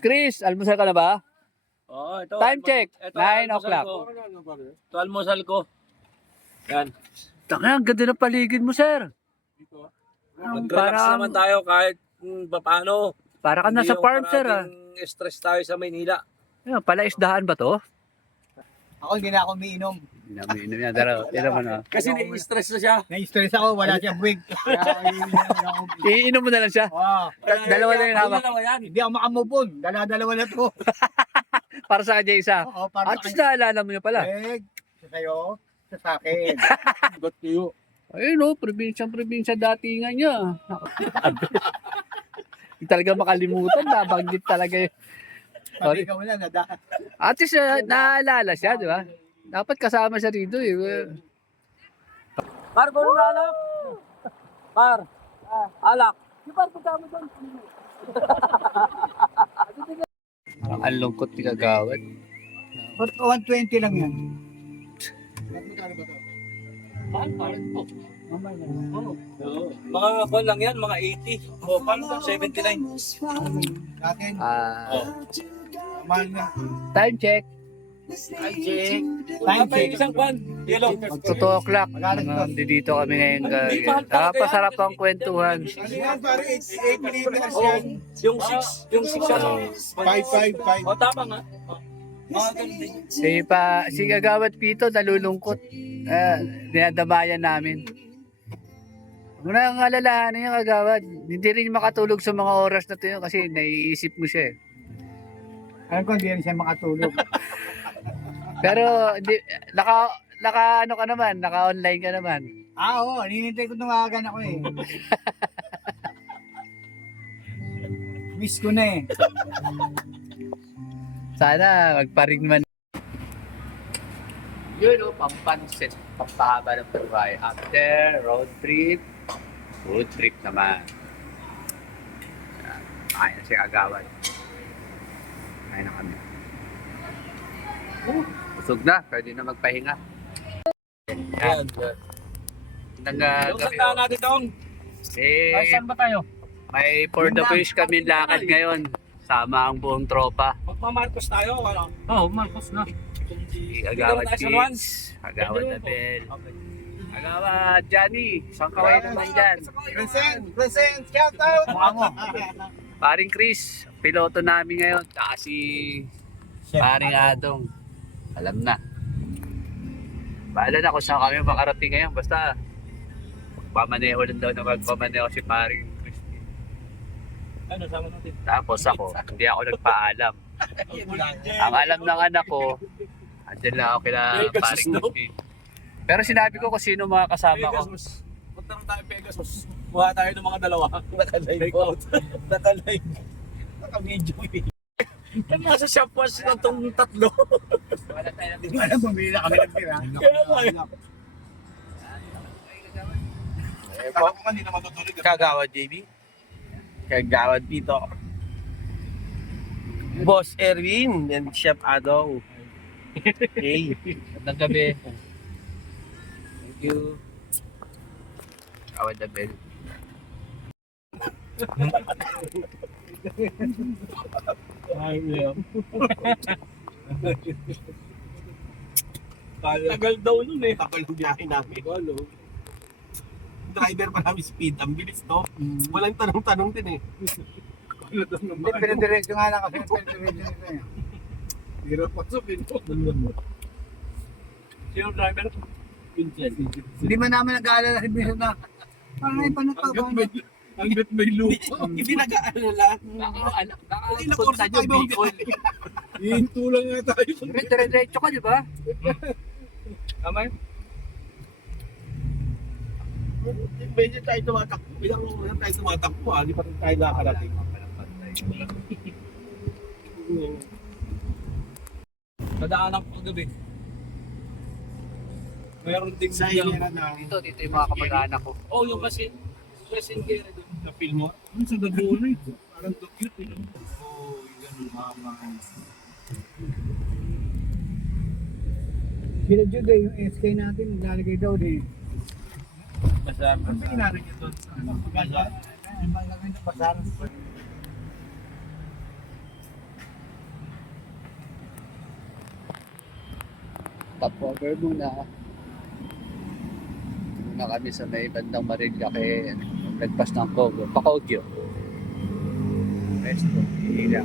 Chris, almusal ka na ba? Oo, ito. Time check, Ito, 9 almusal o'clock. ko. Ito almusal ko. Yan. Taka, ang ganda ng paligid mo, sir. Mag-relax naman tayo kahit paano. Para ka nasa farm, sir. Stress tayo sa Maynila. Ayun, palaisdahan ba to? Ako hindi na ako umiinom. Minaminom yan. Tira mo na. Kasi nai-stress na siya. Na-stress ako, wala siyang buwig. Kaya umiinom ako. Iinom mo na lang siya. Wow. Dalawa na yung hawak. Dalawa yan. Hindi ako makamove on. Dala-dalawa na to. Para sa kanya isa. Oo, para At least naalala mo niya pala. Sa sa'yo, sa akin. Got to you. Ayun o, probinsya datingan niya. Hindi talaga makalimutan. Nabanggit talaga yun. Sabi ka wala, At least naaalala siya, di ba? Dapat kasama siya rito eh. Par, gano'n na alak? Par, alak. Di par, pagkama doon. Ang lungkot ni Kagawad. 120 lang yan. Mga kwan lang yan, mga 80. O, paano ba? 79. Atin, mahal na. Time check. Time check. Isang kwan, yellow. Magto 2 o'clock. Dito kami ngayon. Napasarap ang kwentuhan. Ano yan, pare? 8 liters Oo, yan. yung 6 ano. 555. O, tama nga. Mga ganun din. Si Kagawad Pito nalulungkot. Dinadabayan namin. Huwag na ang alalahanin yung Kagawad. Hindi rin makatulog sa mga oras na to yun kasi naiisip mo siya eh. Alam ko, hindi rin siya makatulog. Pero naka ano ka naman, naka-online ka naman. Oo, ninintay ko tumagan ako eh. Miss ko na eh. Sana magparing man. Yun o, pampansit, pampahaba ng buhay. After road trip, food trip naman. Kaya na si Kagawad. Kaya na kami. Busog na, pwede na magpahinga. Yan. Nang Yung gabi sandaan natin dong. Saan ba tayo? may for the fish kami lakad ngayon. Sama ang buong tropa. Magmamarcos tayo, wala. Oo, Marcos na. Si Agawad Dito tayo sa Kids, Agawad Abel, Agawad Johnny, isang kaway naman dyan. Present, shout out! Mukha mo. Paring Chris, piloto namin ngayon, tsaka si Paring Adong. Alam na. Bahala na kung saan kami makarating ngayon, basta pamaneho lang daw na magpamaneho si Paring Chris. Ano, sama natin? Tapos ako, hindi ako nagpaalam. Ang alam ng anak ko, andyan lang ako kila Paring Chris. Pero sinabi ko kung sino mga kasama ko. Pegasus. Punta naman tayo Pegasus. Kuha tayo ng mga dalawa. Naka-live out. Naka-live. Naka-video eh. Yan nasa shop was ng itong tatlo. Hindi mo alam, bumili na kami ng tira. Kaya nga eh. Ako hindi na matutulog. Kagawad JB. Kagawad Pito. Boss Erwin and Chef Adong. Hey. Magandang gabi. Thank you. Agawad Abel. Tagal daw nun eh. Tagal ng biyahe namin. Driver pa namin speed. Ang bilis to. Walang tanong-tanong din eh. Hindi, pinadiretso nga lang kasi pinadiretso nito eh. Hirap pasok eh. Sino driver? Vincent. Hindi man namin nag-aalala si Bishop na parang may panatawa. Hanggat may lupa. Hindi nag-aalala. Punta nyo, Bicol. Hihinto lang nga tayo. Dire-diretso ka, di ba? Tama yun? Medyo tayo tumatakbo. Ilang oras tayo tumatakbo. Hindi pa rin tayo nakakarating. Nadaanan ko gabi. Meron ding Sa hilera na. Dito yung mga kamag-anak ko. Oh, yung kasi Kera doon. Kapil mo. Ano sa Dagono eh. Parang cute eh. Oo, yung mama. Sila Jude, yung SK natin, nilalagay daw din. Basta. Ano sa inarin niya doon sa ano? Ang gagawin ng basaran. Stopover muna. Muna kami sa may bandang Marilake. Nagpas ng Pacogyo. Resto. Hila.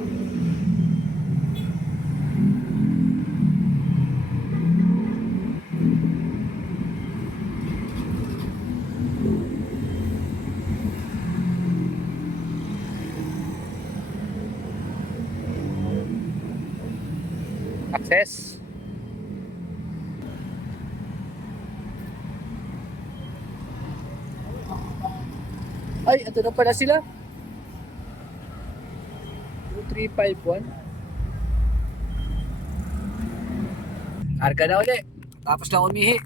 Access. Ay, ito na pala sila. 2351. Karga na ulit. Tapos lang umihi.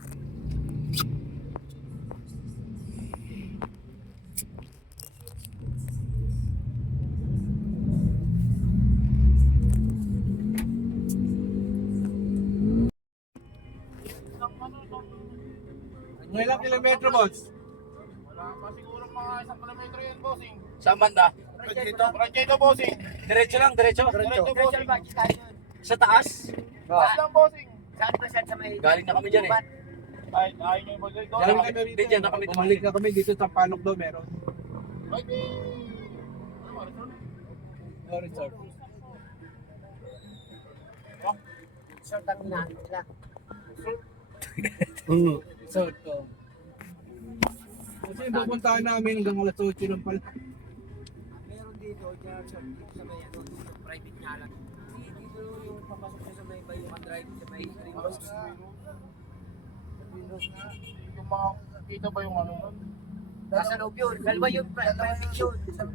Mga ilang kilometro, boss? Wala pa siguro mga 1 kilometro yan, bossing. Saan banda? Dito? Ranchito, bossing. Diretso lang, diretso. Diretso, bossing. Sa taas. Taas lang, bossing. Galing na kami dyan eh. Ay, ayaw nyo yung bagay doon. Galing na kami dyan na kami Bumalik na kami dito sa Palok daw meron. Ay, di. No resort. So, ito. Kasi yung pupuntahan namin hanggang alas 8 lang pala. Meron dito, dyan sa may ano, dito, private nga lang. Hindi dito yung papasok siya sa may bayo, drive sa may Windows. Yung mga, kita ba yung ano nun? Nasa loob yun, dalawa yun, private yun. Yung isang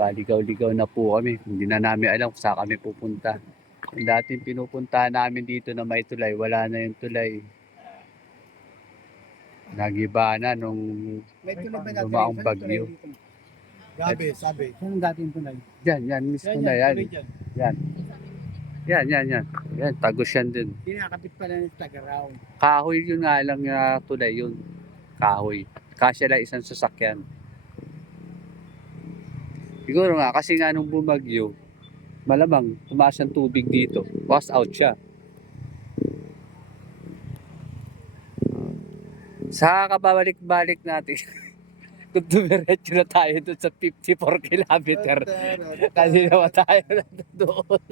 Paligaw-ligaw na po kami. Hindi na namin alam kung saan kami pupunta. Yung dating pinupuntahan namin dito na may tulay, wala na yung tulay. Nagiba na nung lumaong bagyo. Gabi, sabi. Saan ang dating tunay? Yan mismo na yan. Yan. Yan, tagos yan din. Kinakapit pala ng Tagaraw. Kahoy yun nga lang na tulay yun. Kahoy. Kasya lang isang sasakyan. Siguro nga, kasi nga nung bumagyo, malamang tumaas ang tubig dito. Wash out siya. Sa kababalik-balik natin, kung dumiretso na tayo doon sa 54 kilometer, kasi naman tayo na doon.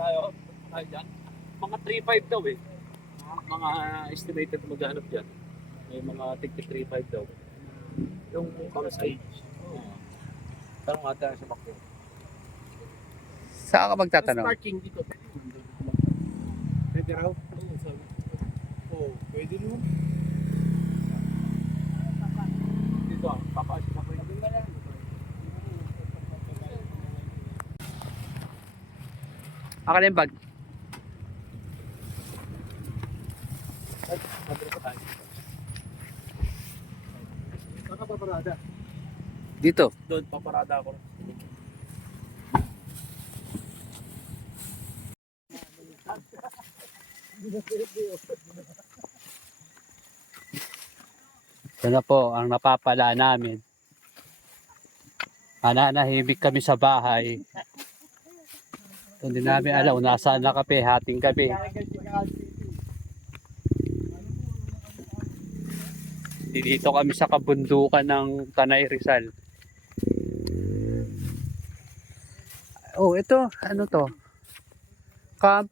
Tayo dyan. Mga 3.5 daw eh. Mga estimated maghanap dyan. May mga tig 3.5 daw. Yung pang-stage. Tanong ata sa Macdo. Saan ka magtatanong? Parking dito. Pwede raw? Oo, pwede naman. Dito, papaasin ako yung Akin na yung bag. Saan ka paparada? Dito. Doon, paparada ako. Ito na po ang napapala namin. Nananahimik kami sa bahay. Hindi namin alam kung nasaan na kape, hating gabi. Dito kami sa kabundukan ng Tanay Rizal. Oh, ito. Ano to? Camp.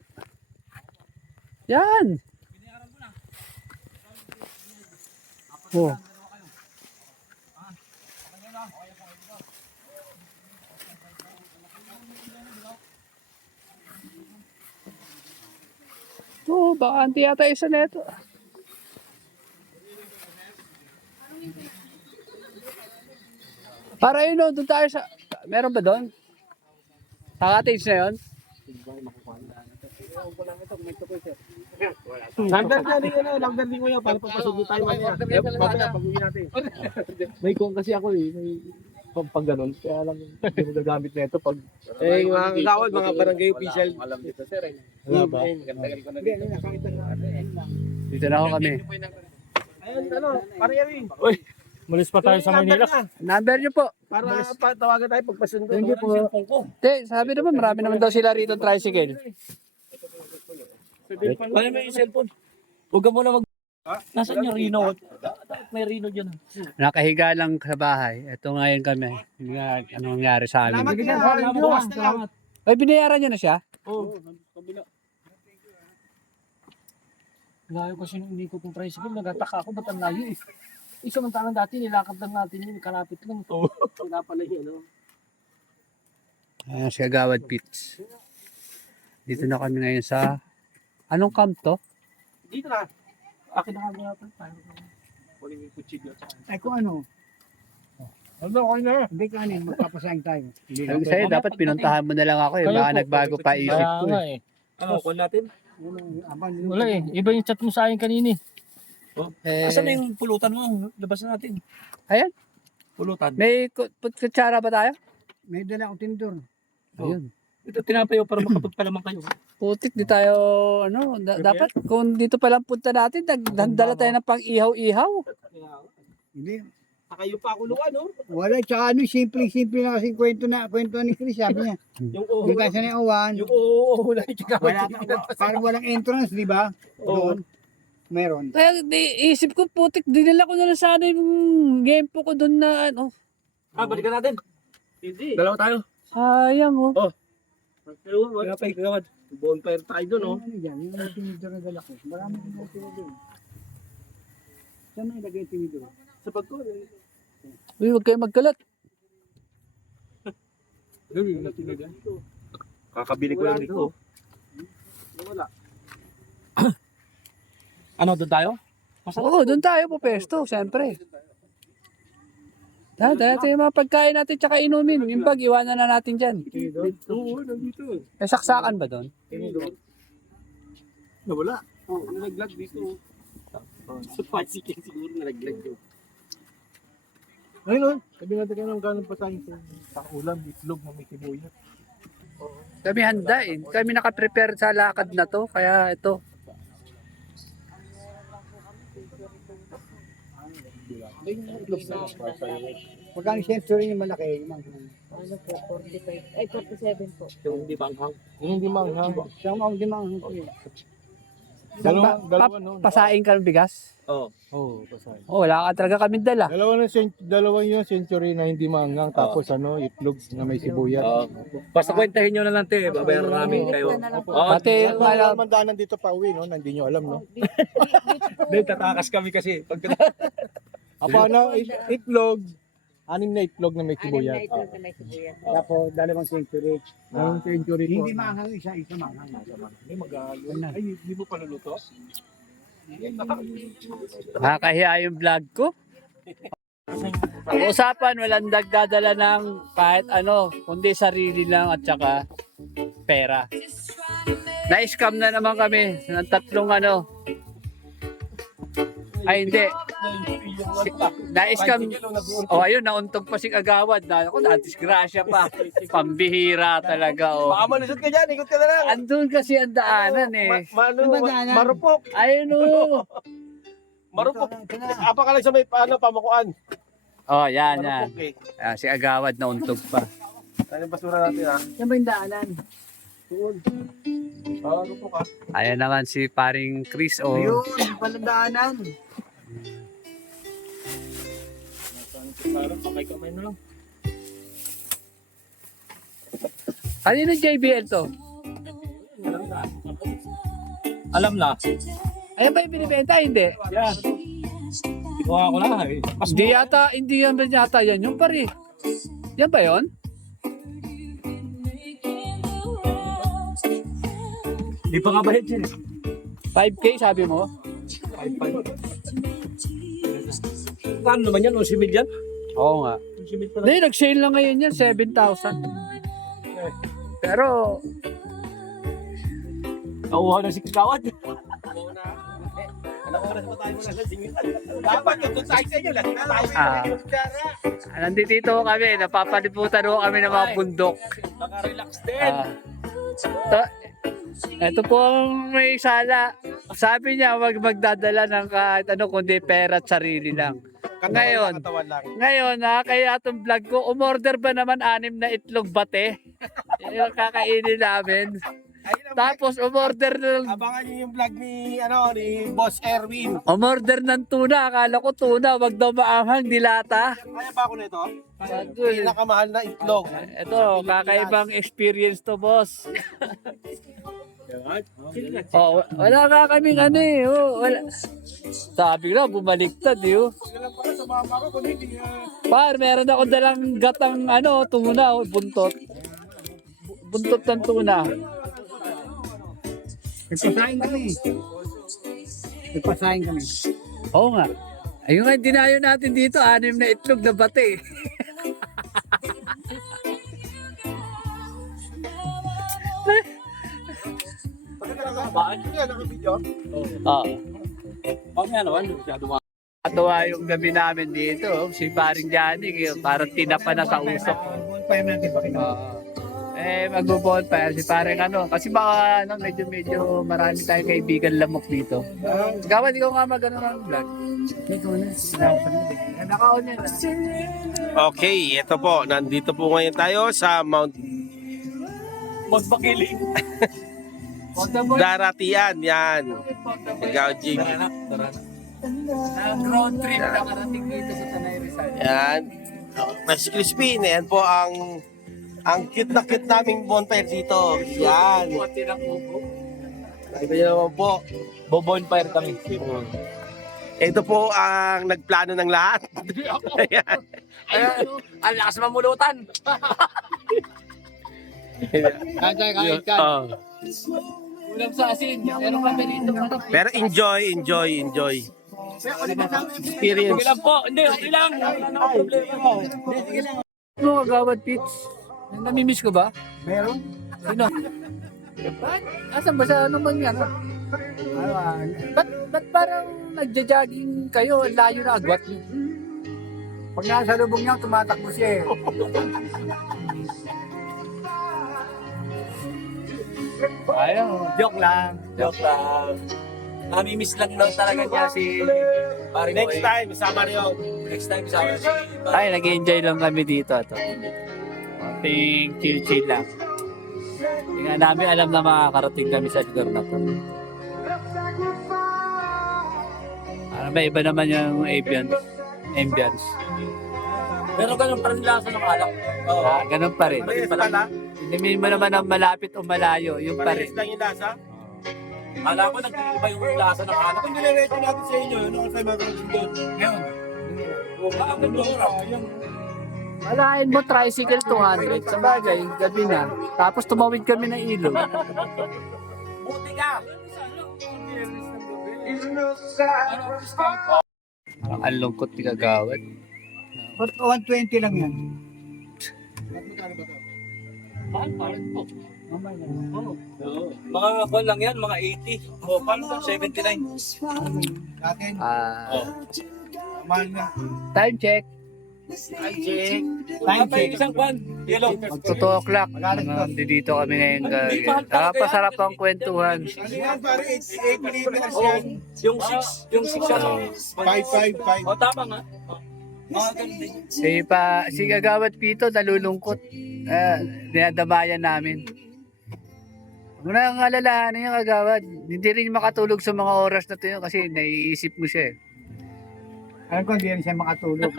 Yan. Oh. Oh, baka hindi yata isa na ito. Para yun, doon tayo sa... Meron ba doon? Sa cottage na yun? Number na rin ano, number din ko yan para papasukin tayo mamaya. Mamaya, pag-uwi natin. May kung kasi ako eh, may pag ganun. Kaya lang, hindi mo gagamit na ito pag... Eh, mga kagawad, mga barangay official. Alam dito sir eh. Wala ba? Hindi, nakakita na. Dito na ako kami. Ayun, ano, pare Erwin. Malis pa tayo sa Manila. Number niyo po. Para tawagan tayo pagpasundo. Thank you po. Te, sabi naman, marami naman daw sila rito tricycle. Kaya may cellphone. Huwag ka muna mag... Nasaan yung Rino? May Rino dyan. Nakahiga lang sa bahay. Ito ngayon kami. Hindi nga, anong nangyari sa amin. Salamat. Ay, binayaran niyo na siya? Oo. Kabila. Layo kasi nung hindi ko pong tricycle. Nagataka ako. Ba't ang layo eh? Samantalang dati nilakad lang natin yun. Kalapit lang. Wala pala yun. No? Ayan, si Agawad Pits. Dito na kami ngayon sa... Anong camp to? Dito na. Akin na nga natin. Kunin yung kutsilyo. Ay kung ano. Ano, okay na. Hindi kanin, magpapasayang tayo. Sabi sa'yo, dapat pinuntahan mo na lang ako eh. Baka nagbago pa isip ko eh. Ano, call natin? Wala eh. Iba yung chat mo sa akin kanini. Eh, Asan na yung pulutan mo? Labas na natin. Ayan. Pulutan. May kutsara ba tayo? May dala akong tinidor. Ayun. Ito tinapayo para makapagpalaman kayo. Putik, di tayo, ano, dapat kung dito pa lang punta natin, nagdala tayo ng pang-ihaw-ihaw. Hindi. Kayo pa kulungan, no? Wala, tsaka ano, simple na kasi kwento ni Chris, sabi niya. Yung Yung kasi na uwan, Yung oo, wala yung wala, parang walang entrance, di ba? Doon. Meron. Kaya isip ko, putik, dinala ko na lang sana yung game po ko doon na, ano, balikan natin. Hindi. Dalawa tayo. sayang oh. Wala pa ikawad. Bonfire tayo doon, no? Ano dyan, yung tinidor na dala ko. Marami yung tinidor. Saan may lagay yung tinidor? Sa pagko. Uy, huwag kayo magkalat. Kakabili ko lang dito. Wala. Ano, doon tayo? Oo, doon tayo po pesto, siyempre. Dahil yung mga pagkain natin tsaka inumin. Yung bag, iwanan na natin dyan. Oo, nandito. May saksakan ba doon? Nawala. Oo, nalaglag dito. Sa pasikin siguro nalaglag yun. Ayun, no? Sabi natin kayo ng gano'n pa sa ulam, itlog na may sibuyas. Kami handa eh. Kami nakaprepare sa lakad na to. Kaya ito. Pagkano century yung malaki, yung Ano po, 45. Ay, 47 po. Yung hindi banghang. Yung hindi manghang. siyang mga limang Dalawa, no? Pasain ka ng bigas? Oo. Oo, pasay. Oh, wala ka talaga kami dala. Dalawa yung century na hindi manghang, tapos ano, itlog na may sibuyas. Basta kwentahin nyo na lang, te. Babayaran namin kayo. Oo. Pati, Wala mandaanan dito pa uwi, no? Hindi nyo alam, no? Hindi, tatakas kami kasi. Pag Apa na, itlog. 6 na itlog na may Anim na sibuyas. ito na may sibuyas. Tapos dalawang century. Ang century po. Hindi manghang isa manghang. Ay, mag-alo. Ay, hindi mo paluluto? Nakakahiya yung vlog ko. Ang usapan, walang dagdadala ng kahit ano, kundi sarili lang at saka pera. Na-scam na naman kami ng 3 ano. Ay hindi. Na-scam. Oh ayun, nauntog pa si Agawad. Ako, na-disgrasya pa. Pambihira talaga oh. Baka malusot ka dyan, ikot ka na lang. Andun kasi ang daanan eh. Marupok. Ayun oh. Marupok. Apa ka lang sa may pamakuan. Oh, yan, yan. Marupok eh. Ah, si Agawad nauntog pa. Ano yung basura natin ha? Yan ba yung daanan? Marupok ha. Ayan naman si paring Chris oh. Ayun, palang daanan. Parang pakay kamay na lang. Kanino JBL to? Alam na. Ayan ba yung binibenta? Hindi. Yan. Ikuha ko na eh. Hindi yan ba yata yan yung pare. Yan ba yun? Di pa nga bahit yun eh. 5K sabi mo? 5-5. Kano naman yan? O simil yan? Oo nga. Simil pa Hindi, nag-sale na ngayon yan, 7,000. Pero, Nauuhaw na si Kawad. Anong oras pa tayo muna sa singit? Dapat yung doon tayo sa inyo. Lagi na tayo nandito kami, napapaliputan ho kami ng mga bundok. Baka relax din. Ito po ang may sala. sabi niya wag magdadala ng kahit ano kundi pera at sarili lang. Ngayon, Katawan lang. ngayon kaya itong vlog ko, umorder ba naman 6 na itlog bate? Yung kakainin namin. Tapos umorder ng Abangan niyo yung vlog ni Boss Erwin. umorder ng tuna. Akala ko tuna, wag daw maanghang dilata. Kaya ba ako nito? Bagul. Pinakamahal na itlog. Ito, kakaibang experience to, boss. Oh, wala ka kaming ano eh. Oh, wala. Sabi ko na, bumaliktad eh. Oh. Par, meron ako dalang gatang tuna, buntot. Buntot ng tuna. Nagpasahin kami. Nagpasahin kami. Oo nga. Ayun nga, dinayo natin dito, 6 na itlog na bate. Oo. Mamaya naman, masyado mga Katawa yung gabi namin dito, si Paring Johnny, parang tinapa na sa usok. Pa natin pakita. Oo. Magbo-bonfire si Paring kasi baka medyo marami tayong kaibigan lamok dito. Gawad, ikaw nga mag ng vlog. Ikaw na. Naka-on yan. Okay, ito po. Nandito po ngayon tayo sa Mount magpakiling. Daratian. Yan. Ikaw, Jim. Road trip na karating dito sa Tanay Rizal. Yan. Mas Crispin. Yan po ang cute na cute naming bonfire dito. Yan. Buti ng ubo. Ito yun naman po. Bo-bonfire kami. Ito po ang nagplano ng lahat. Ayan. Ang lakas mamulutan. Kahit ka. Oh. Ulam sa asin. Meron kami dito. Pero enjoy. Experience. Okay lang po. Hindi, okay lang. Wala na problema. Ano kagawad, Pits? Namimiss ko ba? Meron? Sino? Asan ba sa ano bang yan? Ba't parang nagja-jogging kayo? Layo na agwat niyo. Pag nasa lubong niya, tumatakbo siya eh. Ayaw. Joke lang. Joke lang. Namimiss lang daw talaga niya si Pare Next Boy. time, sama niyo. Next time sama si Pare. Ay, nag-enjoy lang kami dito. Konting chill-chill lang. Hindi nga namin alam na makakarating kami sa lugar na to. May iba naman yung ambience. Pero ganun pa rin lasa ng alak. Oo. Ganun pa rin. Parehas pala. Hindi mo naman ang malapit o malayo. Yung pa rin. Parehas lang yung lasa. Alam ko nag-iiba yung lasa ng alak. Kung nilirate natin sa inyo, ano kasi magandang doon? Ngayon. Ang ganda. Malain mo, tricycle 200. Sa bagay, gabi na. Tapos tumawid kami ng ilog. Buti ka. Parang ang lungkot ni Kagawad. 120 lang yan. Mga kwan lang yan, mga 80. O, paano ba? 79. Natin, mahal na. Time check. Time check. Isang kwan. Yellow. Magto 2 o'clock. Dito kami ngayon. Nakapasarap ang kwentuhan. Ano yan, pare? 8 liters Oo. yan. Yung 6. Yung 6 ano. 5. O, tama nga. Mga ganun din. Si Kagawad Pito nalulungkot. Dinadamayan namin. Huwag na ang alalahanin yung Kagawad. Hindi rin makatulog sa mga oras na to yun kasi naiisip mo siya eh. Alam ko hindi rin siya makatulog.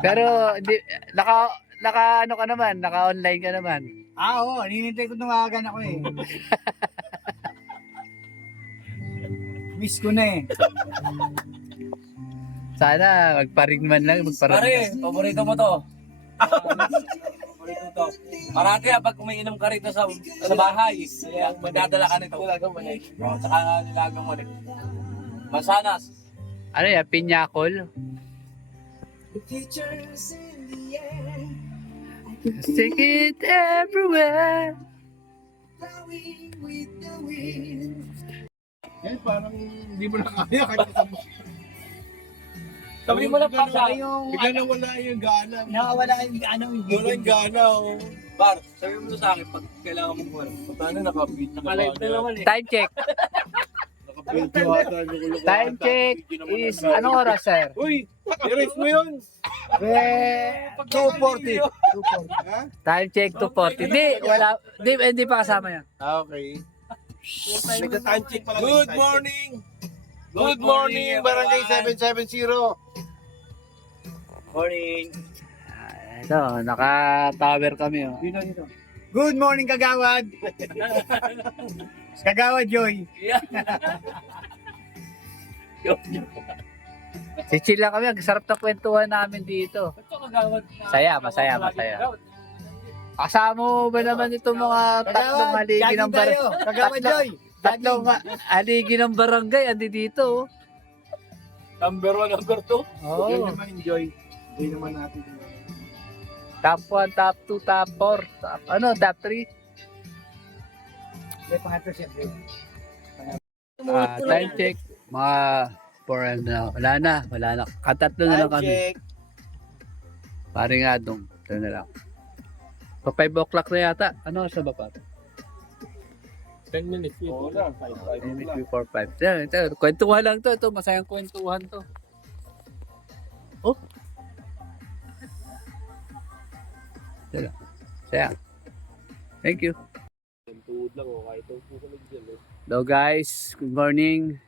Pero naka ka naman, naka-online ka naman. Oo, ninintay ko tungagan ako eh. Miss ko na eh. Sana magparing man lang, Pare, paborito mo to. Paborito to. Parati pag umiinom ka rito sa bahay, magdadala ka nito. Saka nilagang mo rin. Mansanas. Ano yan, pinyakol? Stick it everywhere. Yan, parang hindi mo na kaya kahit kasama. Sabi mo lang pa sa Bigla na wala yung gana. Nakawala yung Wala yung gana. Oh. bar. Sabi mo sa akin pag kailangan mo mo. Paano nakalive na naman eh. Time check. Time check is, anong oras, sir? Uy! I-raise mo yun! 240. Time check 2:40. Hindi pa kasama yan. Okay. Nagka-time check pala. Good morning! Good morning, Barangay 770. Morning. Ito, naka-tower kami. Oh. Good morning, Kagawad. Kagawad Joy. Chill lang kami. Ang sarap na kwentuhan namin dito. Masaya. Kasama mo ba naman itong mga tatlong haligi ng barangay? Kagawad Joy. Tatlong haligi ng barangay. Andi dito. Number 1, number 2. Oh. Enjoy. Enjoy naman natin. Top 1, top 2, top 4. Top 3? May pangatlo siyempre. Time check. Mga 4 and wala na. Katatlo na lang kami. Paring adong. Ito na lang. Pa 5 o'clock na yata. Ano sa baba? 10 minutes. Oo lang. 10 minutes before 5. Ito, kwentuhan lang to. Ito, masayang kwentuhan to. Oh. Ito lang. Saya. Thank you. Tuhod lang o. Kahit ang pukulig dyan. Hello guys. Good morning.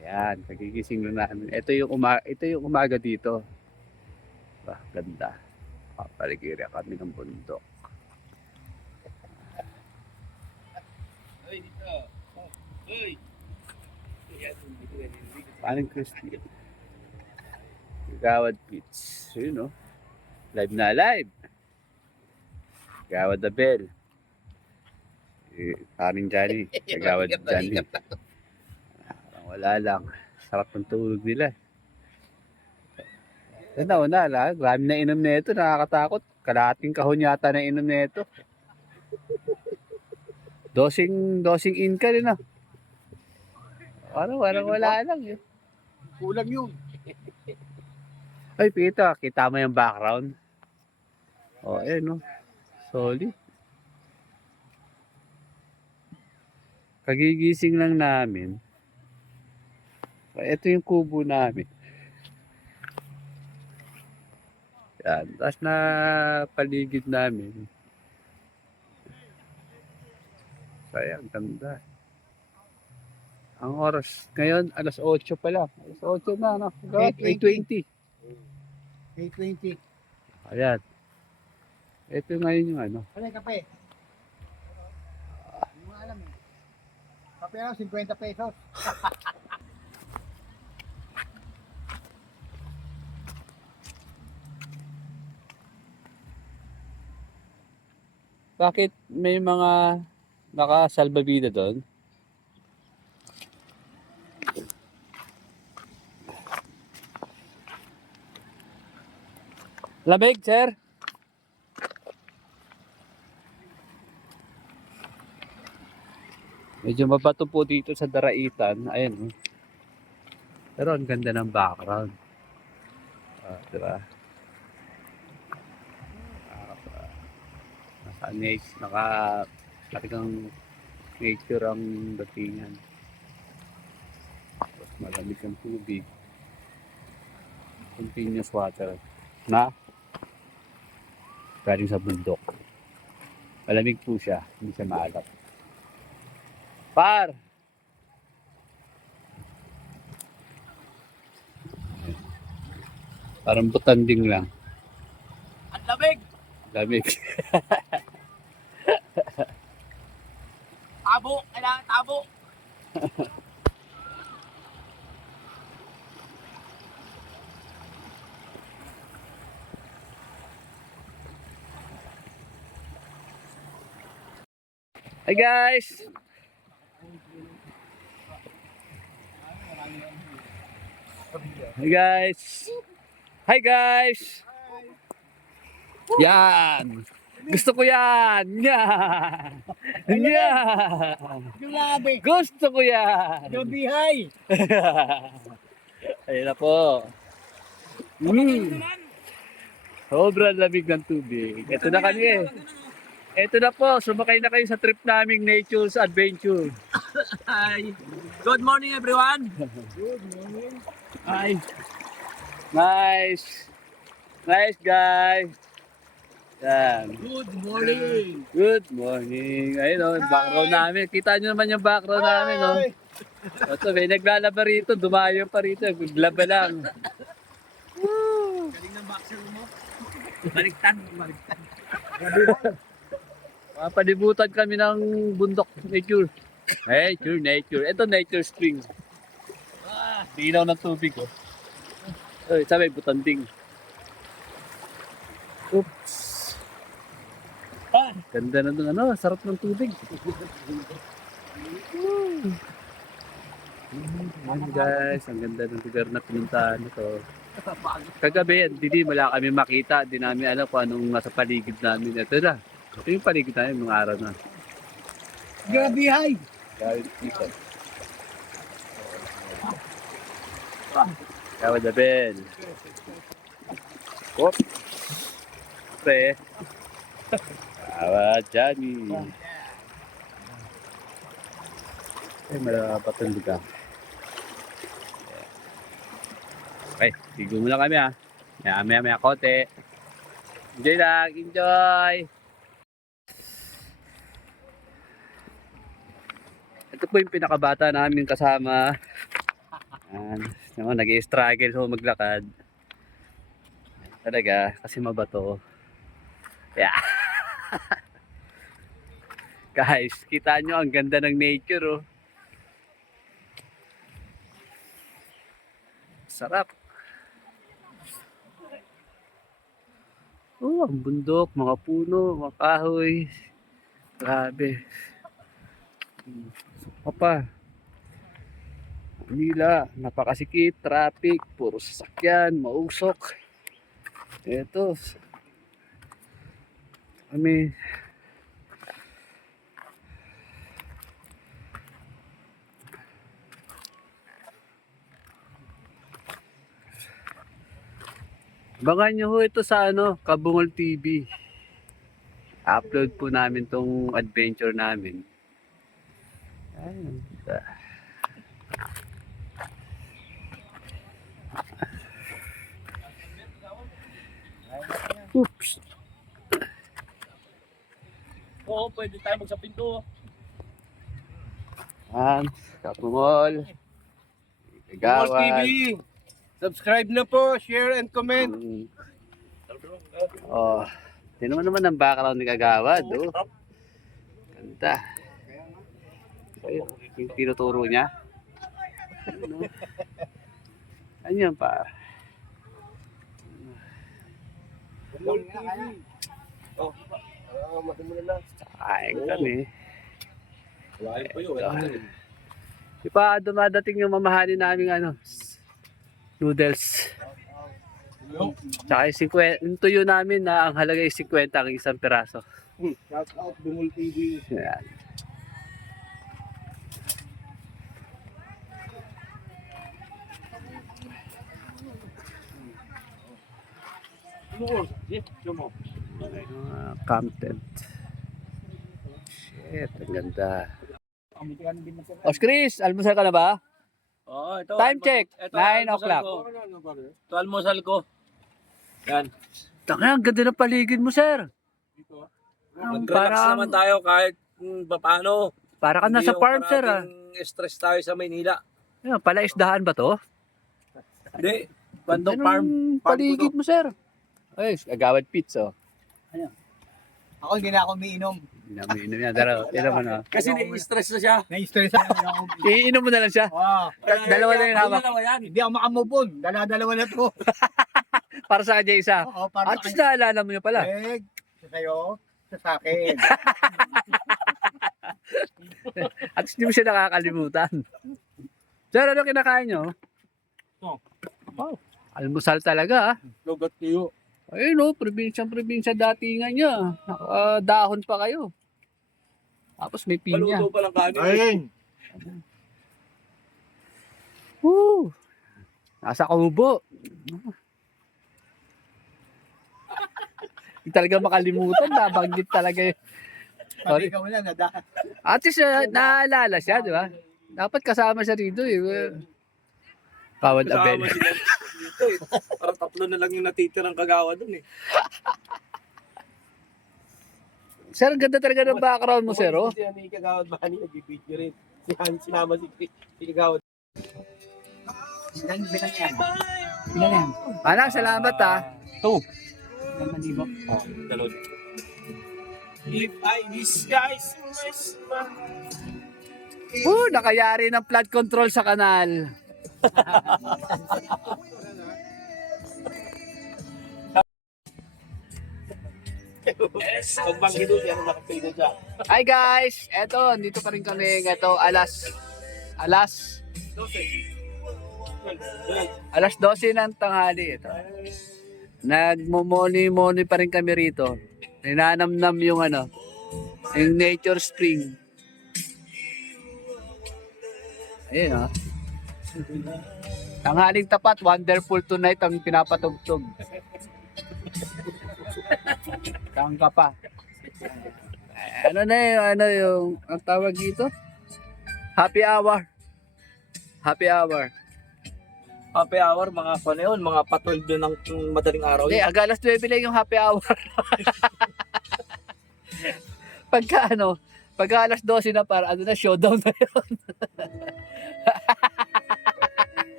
Ayan. Nagigising na namin. Ito yung umaga dito. Bah, ganda. Papaligirya kami ng bundok. Paling crispy. Gawad Beach. So, yun, no? Live na live. Gawad the Bell. Paring Johnny. Gawad Johnny. Wala lang. Sarap ng tulog nila. Una, grami na inom na ito. Nakakatakot. Kalahating kahon yata na inom na ito. Dosing in ka rin, ah. Parang wala lang yun. Kulang yun. Ay, kita mo yung background. Oh, no. Solid. Kagigising lang namin. Ito yung kubo namin. Yan. Tapos na paligid namin. Sayang, ganda. Ang oras ngayon, alas 8 pa lang. Alas 8 na, no? 8:20. 820. Ayan. Ito ngayon yung ano. Ano yung kape? Hindi mo alam eh. Kape lang, 50 pesos. Bakit may mga nakasalbabida doon? Lamig, sir? Medyo mabato po dito sa Daraitan. Ayan. Oh. Pero ang ganda ng background. Diba? Talagang nature ang datingan. Tapos malamig ang tubig. Continuous water. Na? Galing sa bundok. Malamig po siya. Hindi siya maalat. Par! Parang butanding lang. Ang lamig! Lamig. Tabo! Kailangan tabo! Hi guys! Hi guys! Hi guys! Yan! Gusto ko yan! Yan! Yan! Yung labi. Gusto ko yan! Yung bihay. Ayun na po. Sobrang lamig ng tubig. Ito na kami eh. Ito na po, sumakay na kayo sa trip naming Nature's Adventure. Hi. Good morning, everyone. Hi. Nice. Nice guys. Yan. Good morning. Good morning. Ayun o, yung background namin. Kita nyo naman yung background namin, no? Ito, may naglalaba rito. Dumayo pa rito. Naglaba lang. Galing ng boxer mo. Baliktad. Palibutan kami ng bundok nature. Nature. Ito nature spring. Dinaw ng tubig, oh. Ay, sabi, butanding. Oops. Ganda na dun, ano, sarap ng tubig. Ayan guys, ang ganda ng lugar na pinuntahan ito. Kagabi, hindi wala kami makita, hindi namin alam kung anong nasa paligid namin. Ito na, ito yung paligid namin mga araw na. Grabe, hi! Gawin dito. Gawin the bell. Whoop. Pre. Awa, Johnny. Ay, malapat ang lugar. Okay, sigo muna kami ha. Maya kote. Enjoy lang, enjoy! Ito po yung pinakabata namin kasama. Nag-i-struggle ho maglakad. Talaga, kasi mabato. Yeah. Guys, kita nyo ang ganda ng nature, oh. Sarap. Oh, ang bundok, mga puno, mga kahoy. Grabe. Papa. Manila, napakasikip, traffic, puro sasakyan, mausok. Ito. Kami. Abangan nyo ho ito sa Kabungol TV. Upload po namin tong adventure namin. Ayun. Oops. Oo, pwede tayo magsapinto. Kabungol. Boss TV. Kagawad. Subscribe na po, share and comment. Oh, tinan mo naman ang background ni Kagawad, oh. Ganda. Ayun, yung tinuturo niya. Ano yan pa? Kain kami. Kuhain po yun. Di pa dumadating yung mamahalin naming noodles. Tsaka yung tuyo namin na ang halaga ay 50 ang isang piraso. Shout out Bungol TV. Yan. Camp tent. Shit, ang ganda. Os Chris, almusal ka na ba? Oo, ito. Time check, Ito, 9 almusal o'clock. ko. Ito almusal ko. Yan. Taka, ang ganda ng paligid mo, sir. Mag-relax naman tayo kahit paano. Para ka nasa farm, sir. Stress tayo sa Maynila. Yan, palaisdahan ba to? Hindi. Bandong Anong farm. paligid mo, sir? Ay, Kagawad pizza. Ako hindi na ako umiinom. Inom yan. Tira mo na. Kasi nai-stress na siya. Na-stress ako. Iinom mo na lang siya. Wow. Dalawa na yung hawak. Dalawa yan. Hindi ako makamove on. Dala-dalawa na to. Para sa kanya isa. Oo, para At least naalala mo niya pala. Sa sa'yo, sa akin. At least hindi mo siya nakakalimutan. Sir, ano kinakain nyo? Wow. Almusal talaga, ah. Logat kayo. Ayun, oh, probinsya datingan niya. Dahon pa kayo. Tapos may pinya. Paluto pa lang kami. Ayun. Woo! Nasa kubo. Hindi talaga makalimutan. Nabanggit talaga Sorry. Ikaw wala, nada. At least naalala siya, di ba? Dapat kasama siya rito eh. Kawad Abel. Kasama sila dito eh. Parang tatlo na lang yung natitirang kagawa dun eh. Sir, ang ganda talaga ng background mo, sir. Oh. Si ano yung kagawad ba niya, nag-video rin. Si Han, sinama si kagawad. Bilang yan. Bilang yan. Anak, salamat ah. Bilang manibo. Dalod. If I disguise myself. Nakayari ng flood control sa kanal. Pag banggi doon, yan ang nakapay na dyan. Hi guys! Eto, dito pa rin kami. Eto, alas 12 ng tanghali. Ito. Nagmumoni-moni pa rin kami rito. Ninanamnam yung yung nature spring. Ayun Tanghaling tapat, wonderful tonight ang pinapatugtog. Tangka pa. Ano yung ang tawag dito? Happy hour. Happy hour. Happy hour, mga paneon, mga patol doon ng madaling araw. Hindi, alas 9 lang yung happy hour. Pagka alas 12 na para showdown na yun.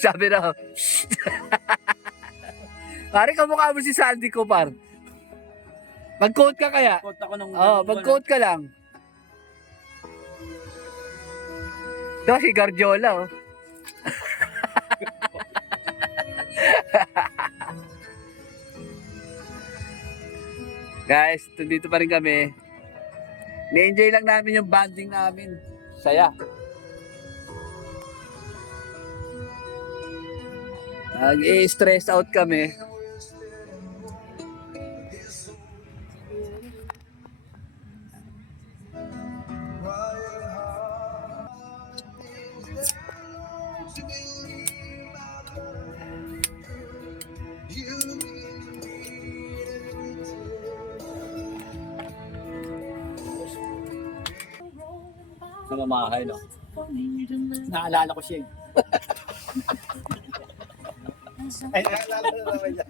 Sabi na, pare kamukha mo si Sandy ko par. Mag-quote ka kaya? Quote ako nung... Mag-quote ka lang. Ito si Guardiola Guys, dito pa rin kami. Na-enjoy lang namin yung bonding namin. Saya. Nag-stress out kami. Namamahay, no? Naalala ko siya eh. Ay, naalala ko naman niya.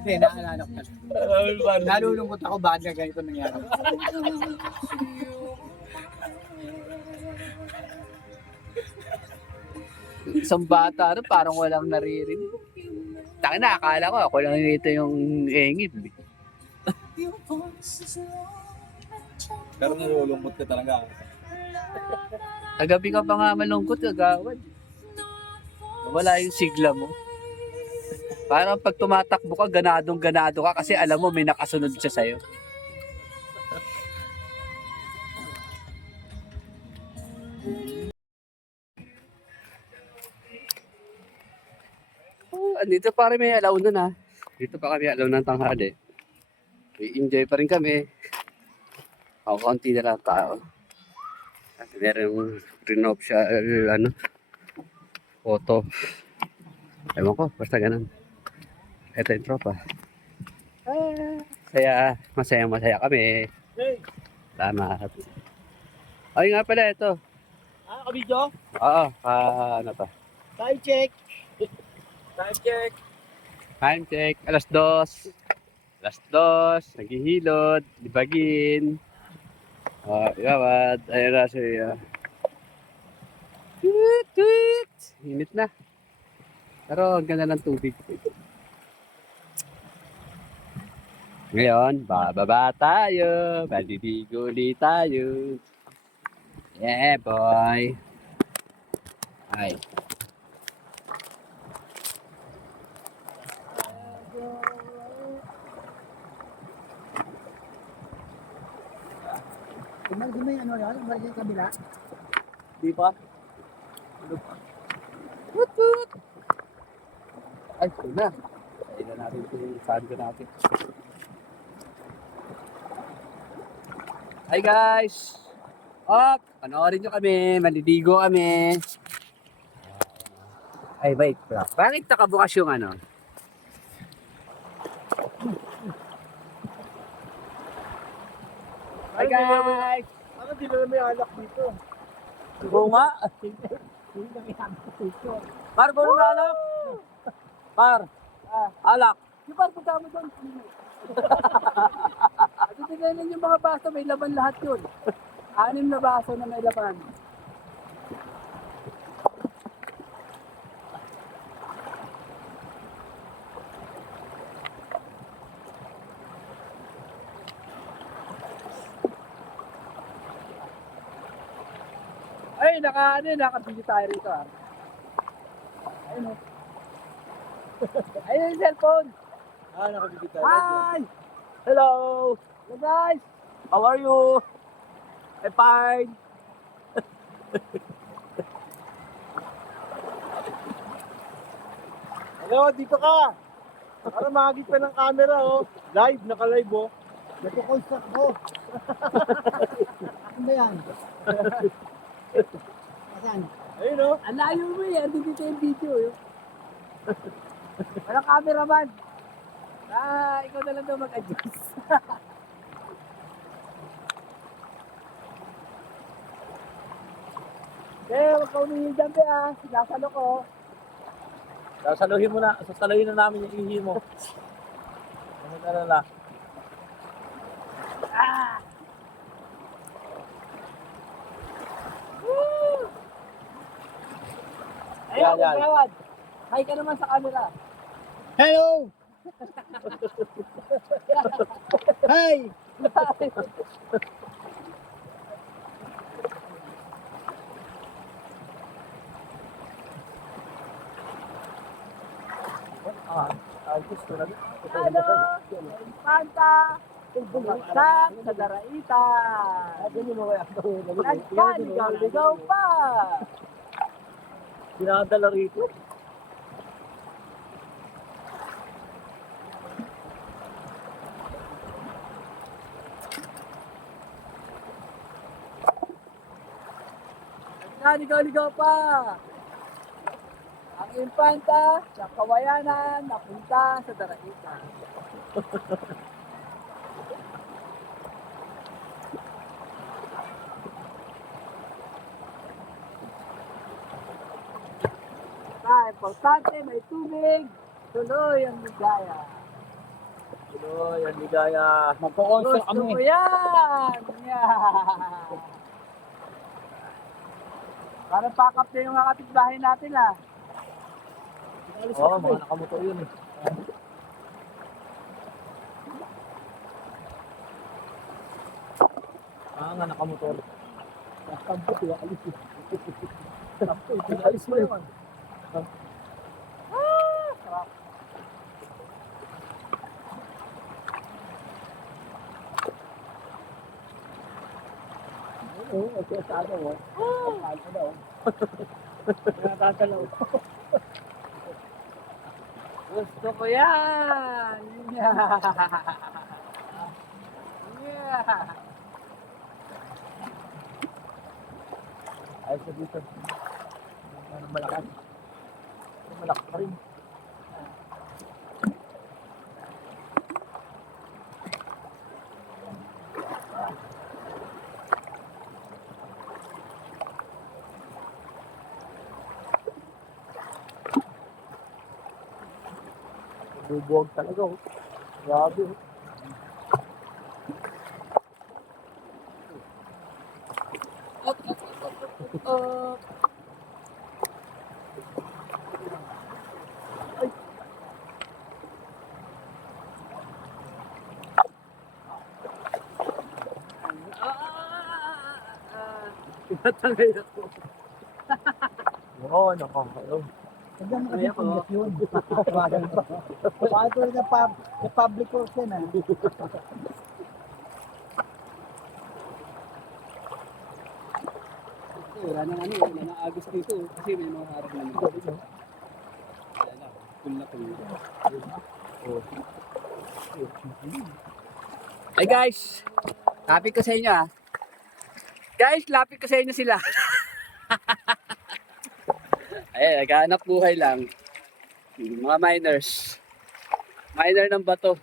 Hindi, naalala ko. Nalulungkot ako bakit na ganito nangyari. Isang bata, parang walang naririnig. Taka na, akala ko ako lang nito yung engib. Pero nalulungkot ka talaga. Kagabi ka pa nga malungkot, kagawad. Wala yung sigla mo. Parang pag tumatakbo ka, ganadong-ganado ka kasi alam mo may nakasunod siya sa'yo. Dito pa rin may alaw nun ha. Dito pa kami alaw ng tanghali. I-enjoy pa rin kami. Kaunti na lang tao. Kasi meron prenuptial, photo. Ewan ko, basta ganun. Ito yung tropa. Kaya masaya kami. Salamat. Ay nga pala, ito. Kabidyo? Oo, ano pa? Time check. Time check. Time check, alas 2. Alas 2, naghihilod, libagin. Gawad, ayun na siya. Tweet! Init na. Pero ang ganda ng tubig. Ngayon, bababa tayo. Baliligo ulit tayo. Yeah, boy. Ay. Di mo yung ano yan? Marigay kabila? Di pa? Woot! Ay, ito na. Ayun na natin yung saan natin. Hi guys! Panoorin nyo kami. Maliligo kami. Ay, wait. Bakit nakabukas yung Hi guys! Ano, di na may alak dito. Oo nga. Par, gano'n na alak? Par, alak. Di par, punta mo doon. At itigayin yung mga baso, may laban lahat yun. 6 na baso na may laban. Ay, nakabili tayo rito ah. Ayun oh. Ayun yung cellphone. Nakabigit tayo. Hi! Hello! Hello guys! How are you? I'm fine. Hello, dito ka. Para makakita ng camera, oh. Live, naka-live, oh. Nagkukonstruct ko. Ano ba yan? Asan? Ayun, oh. Ang layo mo eh. Ando dito yung video eh. Walang cameraman. Ikaw na lang daw mag-adjust. Huwag ka umihi dyan, be ah. Sinasalo ko. Sasaluhin na namin yung ihi mo. Ano ka na lang. Ayun, Yan. kagawad. Hi ka naman sa camera. Hello! Hi! Gusto na. Hello! Panta! Bumagsak sa daraitan. Nagkaligaw-ligaw pa. Dinadala rito. Nagkaligaw-ligaw pa. Ang impanta sa kawayanan napunta sa daraitan. Importante, may tubig. Tuloy ang ligaya. Tuloy, ang ligaya. Magkukonstruct Gusto kami. ko yan! Yan! Parang pakap na yung mga kapitbahay natin ah. Oo, mga nakamotor yun eh. Nga, nakamotor. Alis mo yun. Oo, okay, sa ano, oh. Ang ano, oh. Nakakalaw. Gusto ko yan! Yeah! Yeah! Ayos na dito. Ano malakas? Malakas pa rin. Bubuwag talaga oh. Grabe oh. Tinatangay ako. Oo, nakakalo. Hanggang makasipunod yun. Tawagan pa. Paano ko rin na public course yan, ah. Wala nang ano, wala nang agos dito kasi may mga harap na nito. Wala na, cool na cool. Hey guys, lapit ko sa inyo ah. Guys, lapit ko sa inyo sila. Ay, naghahanap buhay lang. Mga miners. Miner ng bato.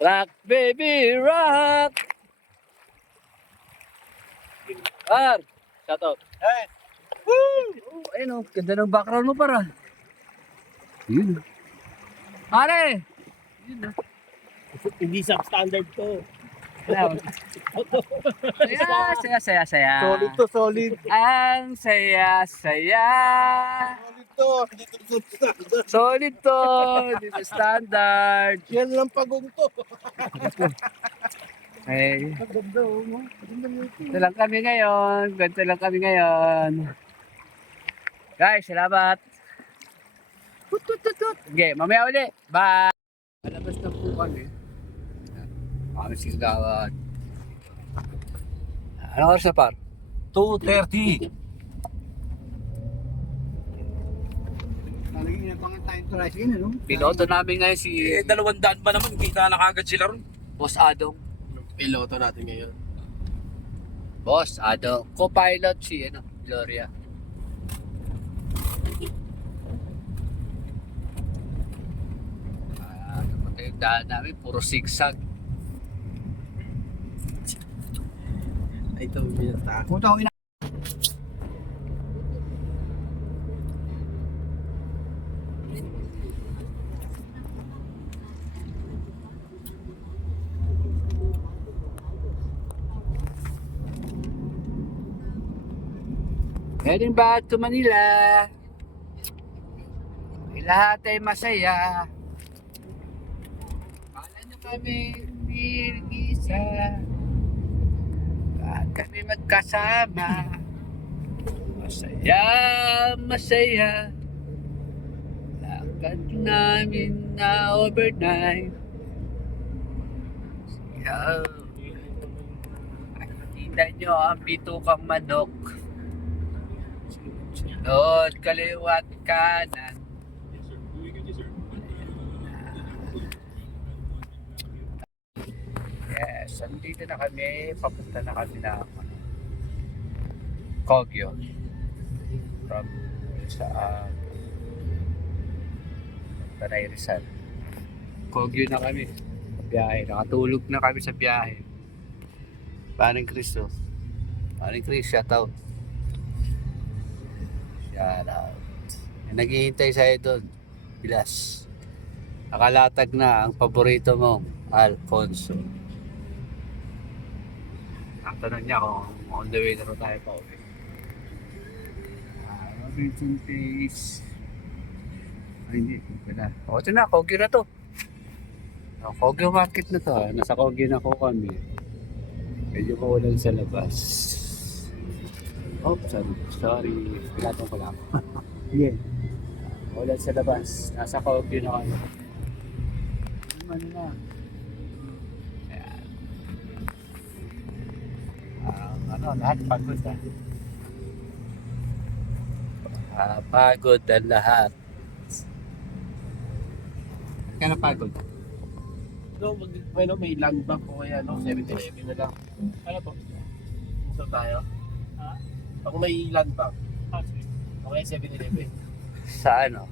Rock, baby, rock! Par! Shout out. Hey! Oh, ayun oh, ganda ng background mo para. Yun. Pare! Yun oh. Hindi substandard to. Saya. Solid to, solid. Ang saya. Solid to. Hindi to substandard. Solid to. Dito standard. Yan lang pagong to. Hey. Ganda oh. Ito lang kami ngayon. Ganito lang kami ngayon. Guys, salamat. Tut. Okay, mamaya uli. Bye. Malabas na po kami. Kami sigawan. Anong oras na par? 2:30. Talagang inabangan tayong tricycle, ano? Piloto namin ngayon si 200 ba naman? Kita na kagad sila ron. Boss Adong. Piloto natin ngayon. Boss Adong. Co-pilot si Gloria. Ano pa yung daan namin? Puro zigzag. Ito, binata. Puta ko ina. Heading back to Manila. Lahat ay masaya. Kala nyo kami isa. Lahat kami magkasama. Masaya. Lakad namin na overnight. Nakikita nyo ang bitukang manok. Sunod, kaliwat, kanan. Yes, andito na kami. Papunta na kami na Kogyo. From sa Tanay Rizal. Kogyo na kami. Biyahe. Nakatulog na kami sa biyahe. Paring Cristo. Paring Chris, shout out. Shout out. Naghihintay sa'yo doon. Bilas. Nakalatag na ang paborito mo, Alfonso. Natanong niya kung on the way na rin tayo pa uwi. Robinson Place. Ay, hindi. Wala. O, ito na. Kogyo na to. Kogyo market na to. Nasa Kogyo na ko kami. Medyo maulan sa labas. Oh, sorry. Pinatong ko lang. Yeah. Maulan sa labas. Nasa Kogyo na kami. Ano na? Ayan. Lahat pagod na. Pagod ang lahat. Kaya napagod. No, may land bank o kaya 7-Eleven na lang. Ano po? Gusto tayo? Ha? Pag may land bank. O kaya 7-Eleven. Sa ano?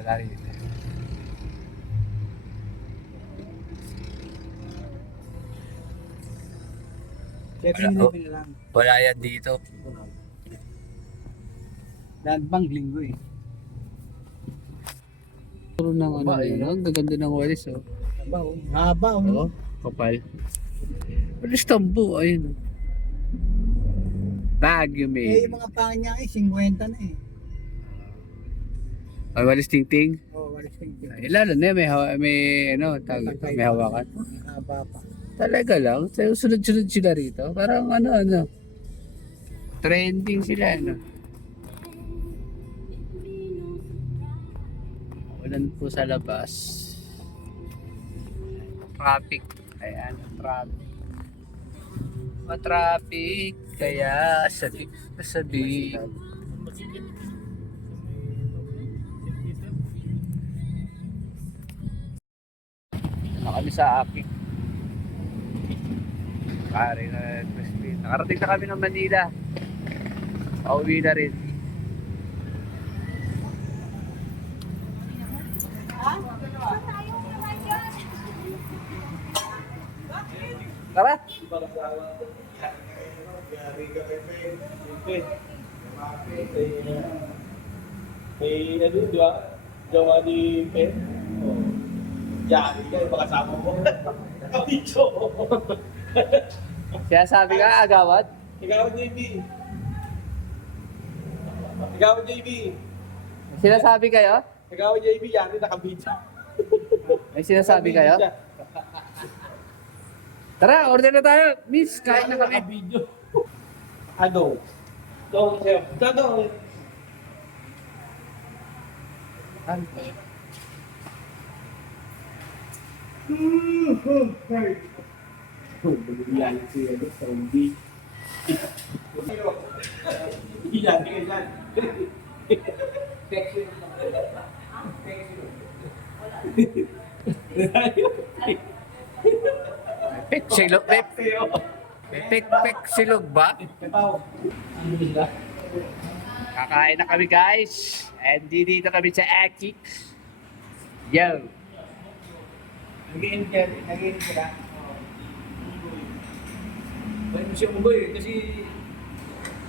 Wala rin. Seven-Eleven lang. Wala yan dito. Land bank linggo eh. Puro ng ano yun. Ang gaganda ng walis oh. Haba Oo, kapal. Walis tambo, ayun oh. Baguio Eh, may. yung mga pangin niya eh, 50 na eh. Ay, walis ting-ting. Oh, walis tingting. Ay, lalo na may ano, may hawakan. Haba pa. Talaga lang, sunod-sunod sila rito. Parang ano. Trending sila, ano. Ulan po sa labas. Traffic. Ayan, traffic. Traffic. Kaya sabi. Ano kami sa Apik. Pare na Crispin. Nakarating na kami ng Manila. Pauwi na rin. Tara! May ano, di ba? Gawa ni Pen. Yari ka, yung mga kasama mo. Nakapidyo. Sinasabi ka, agawad? Ikaw, JB. Ikaw, JB. Sinasabi kayo? Ikaw, JB, yari nakabidyo. May sinasabi kayo? Tara, order na tayo. Miss, kain na kami. Nakabidyo. Ano? Ito, chef. Ito. Yan si ano, zombie. Yan, yan. Pek silog, pek silog ba? Kakain na kami guys. And dito kami sa Akix. Yo! Nag-iinit sila. Ba't mo siya umugoy kasi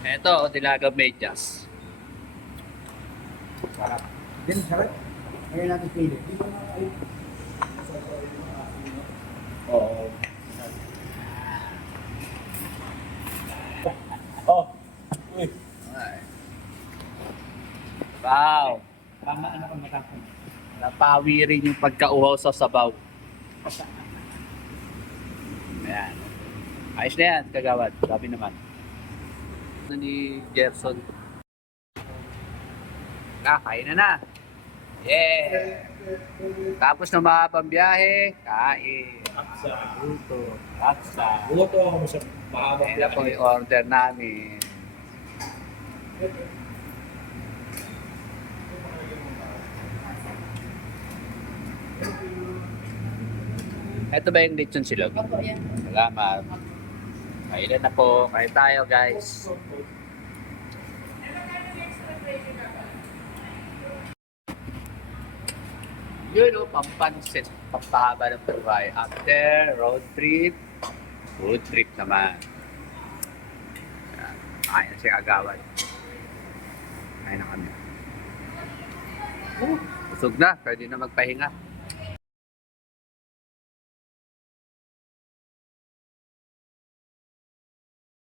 Eto, Dilaga Medyas. Din, sarap. Ngayon natin pili. Oo. Oh. Uy. Ay. Wow! Tama na kung matapon. Napawi rin yung pagkauhaw sa sabaw. Ayan. Ayos na yan, kagawad. Sabi naman. Ano ni Gerson? Kain na. Yeah! Tapos na mahabang biyahe, kain. Aksa. Luto. Laksa. Buto ako sa mahabang Ayan na po yung order namin. Ito ba yung lechon silog? Opo, yan. Salamat. Kailan na po. Kain tayo guys. Yun o, pampansit. Pampahaba ng buhay. After road trip, food trip naman. Ayan. Kain na si Agawad. Kain na kami. Busog na. Pwede na magpahinga.